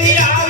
Yeah.